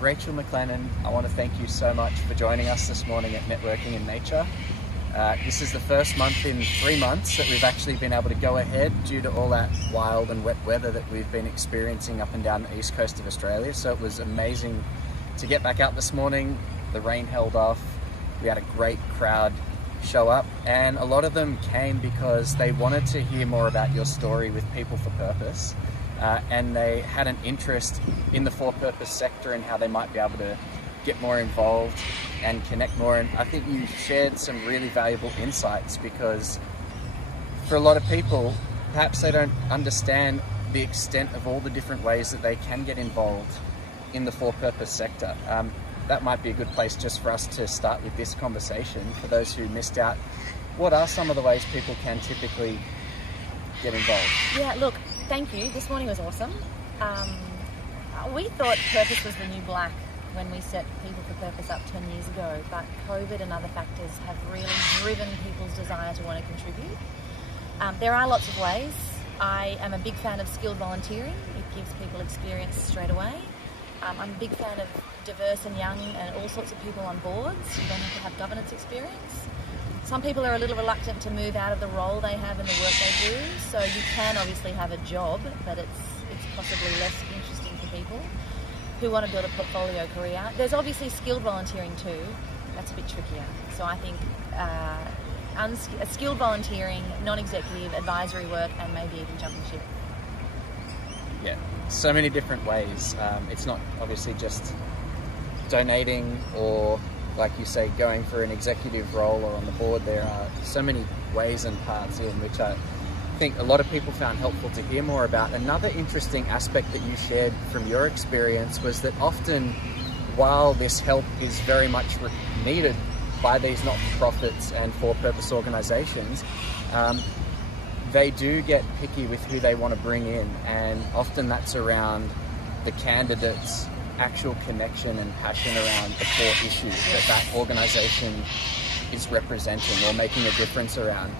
Rachael McLennan, I want to thank you so much for joining us this morning at Networking in Nature. This is the first month in 3 months that we've actually been able to go ahead due to all that wild and wet weather that we've been experiencing up and down the east coast of Australia. So it was amazing to get back out this morning. The rain held off. We had a great crowd show up, and a lot of them came because they wanted to hear more about your story with People for Purpose. And they had an interest in the for-purpose sector and how they might be able to get more involved and connect more. And I think you shared some really valuable insights, because for a lot of people, perhaps they don't understand the extent of all the different ways that they can get involved in the for-purpose sector. That might be a good place just for us to start with this conversation. For those who missed out, what are some of the ways people can typically get involved? Yeah, look, thank you. This morning was awesome. We thought purpose was the new black when we set People for Purpose up 10 years ago, but COVID and other factors have really driven people's desire to want to contribute. There are lots of ways. I am a big fan of skilled volunteering. It gives people experience straight away. I'm a big fan of diverse and young and all sorts of people on boards. You don't have to have governance experience. Some people are a little reluctant to move out of the role they have and the work they do, so you can obviously have a job, but it's possibly less interesting for people who want to build a portfolio career. There's obviously skilled volunteering too. That's a bit trickier. So I think skilled volunteering, non-executive advisory work, and maybe even jumping ship. Yeah, so many different ways. It's not obviously just donating or, like you say, going for an executive role or on the board. There are so many ways and paths in which I think a lot of people found helpful to hear more about. Another interesting aspect that you shared from your experience was that often, while this help is very much needed by these not-for-profits and for-purpose organisations, they do get picky with who they want to bring in, and often that's around the candidate's actual connection and passion around the core issue that organisation is representing or making a difference around.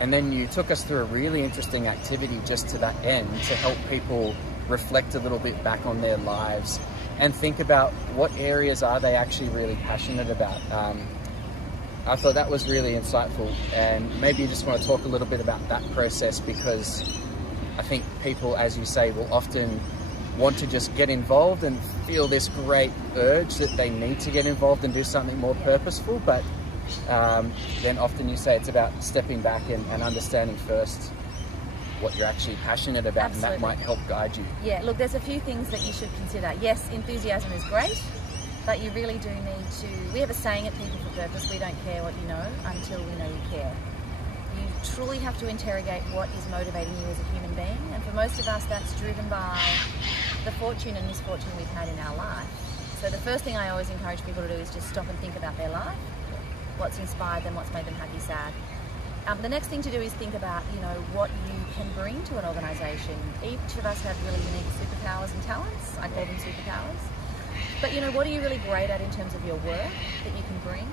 And then you took us through a really interesting activity just to that end, to help people reflect a little bit back on their lives and think about what areas are they actually really passionate about. I thought that was really insightful, and maybe you just want to talk a little bit about that process, because I think people, as you say, will often want to just get involved and feel this great urge that they need to get involved and do something more purposeful, but then often you say it's about stepping back and understanding first what you're actually passionate about. Absolutely. And that might help guide you. Yeah, look, there's a few things that you should consider. Yes, enthusiasm is great, but you really do need to... We have a saying at People for Purpose: we don't care what you know until we know you care. You truly have to interrogate what is motivating you as a human being, and for most of us that's driven by the fortune and misfortune we've had in our life. So the first thing I always encourage people to do is just stop and think about their life, what's inspired them, what's made them happy, sad. The next thing to do is think about, what you can bring to an organisation. Each of us have really unique superpowers and talents. I call them superpowers. But what are you really great at in terms of your work that you can bring?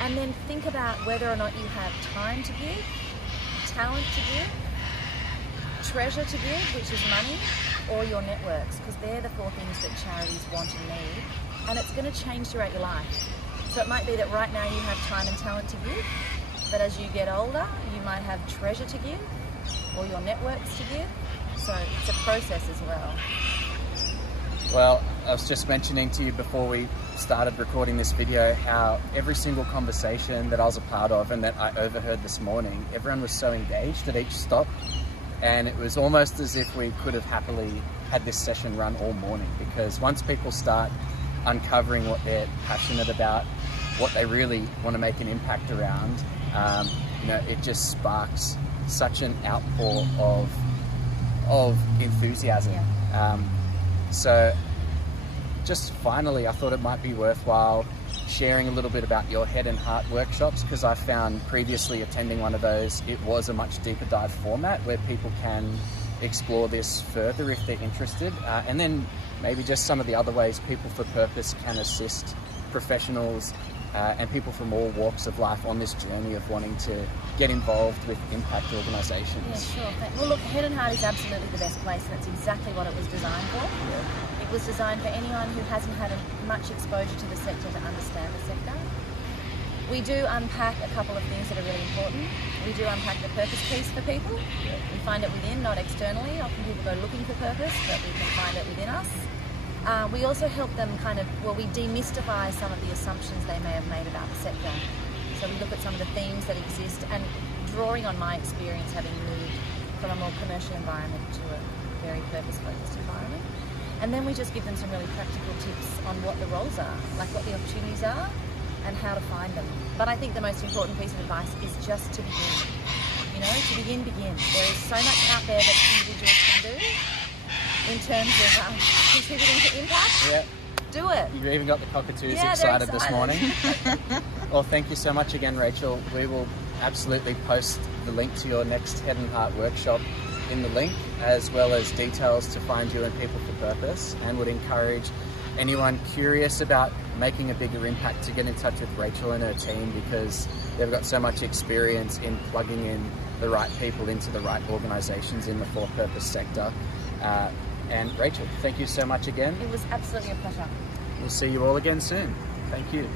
And then think about whether or not you have time to give, talent to give, treasure to give, which is money, or your networks, because they're the 4 things that charities want and need, and it's going to change throughout your life. So it might be that right now you have time and talent to give, but as you get older, you might have treasure to give, or your networks to give. So it's a process as well. Well, I was just mentioning to you before we started recording this video how every single conversation that I was a part of and that I overheard this morning, everyone was so engaged at each stop. And it was almost as if we could have happily had this session run all morning, because once people start uncovering what they're passionate about, what they really want to make an impact around, it just sparks such an outpour of enthusiasm. Yeah. So just finally, I thought it might be worthwhile sharing a little bit about your Head and Heart workshops, because I found previously attending one of those, it was a much deeper dive format where people can explore this further if they're interested. And then maybe just some of the other ways People for Purpose can assist professionals and people from all walks of life on this journey of wanting to get involved with impact organisations. Yeah, sure. Well, look, Head and Heart is absolutely the best place, and it's exactly what it was designed for. Yeah. It was designed for anyone who hasn't had much exposure to the sector to understand the sector. We do unpack a couple of things that are really important. We do unpack the purpose piece for people. Yeah. We find it within, not externally. Often people go looking for purpose, but we can find it within us. We also help them we demystify some of the assumptions they may have made about the sector. So we look at some of the themes that exist, and drawing on my experience having moved from a more commercial environment to a very purpose-focused environment. And then we just give them some really practical tips on what the roles are, like what the opportunities are, and how to find them. But I think the most important piece of advice is just to begin. You know, to begin. There is so much out there that individuals can do in terms of contributing to impact. Yeah. Do it. You've even got the cockatoos Yeah, excited they're this morning. Well, thank you so much again, Rachel. We will absolutely post the link to your next Head and Heart workshop in the link, as well as details to find you and People for Purpose, and would encourage anyone curious about making a bigger impact to get in touch with Rachel and her team, because they've got so much experience in plugging in the right people into the right organisations in the for-purpose sector. And Rachel, thank you so much again. It was absolutely a pleasure. We'll see you all again soon. Thank you.